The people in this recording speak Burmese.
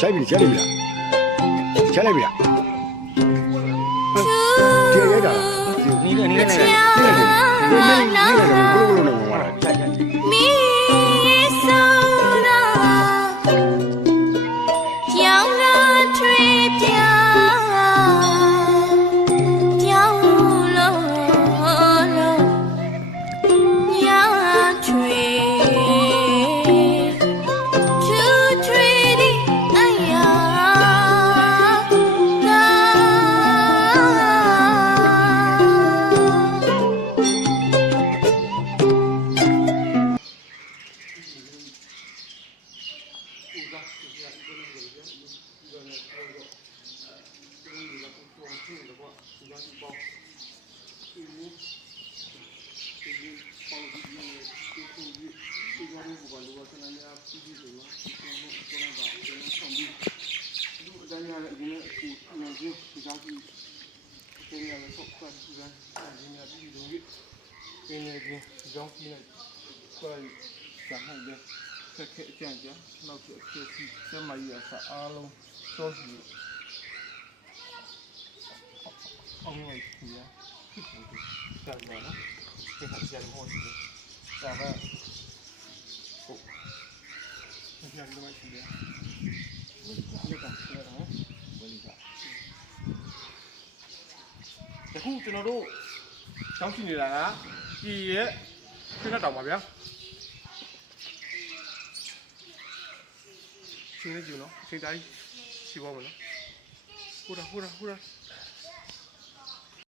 ဆိုင်ပြီချက်လိုက်ပြီချက်လိုက်ပြီဒီရိုက်တာနီးနေဘလို့ဝင်သွားတာ迷上了，叫人吹飘，飘落了呀吹，吹吹的哎呀，ဆက်ခက်အကျန့်ကြနောက်ကျဖြစ်စီကျမကြီးအစားအားလုံးစောစီအောင်ရည်ကြီးရဖြစ်တယ်ကံပါနော်ဒီခါကျန်ဟောစီဒါပဲဟုတ်ဒီကနေ့မှရှိတယ်ဒီကဆက်တော့ဝယ်ကြအခုကျွန်တော်တို့တောင်းရှိနေတာကပြည်ရဲ့ခင်းတောင်ပါဗျာရှင်းနေကြည့်နော်ချိန်တိုင်းရှိပါမလားဟိုဒါ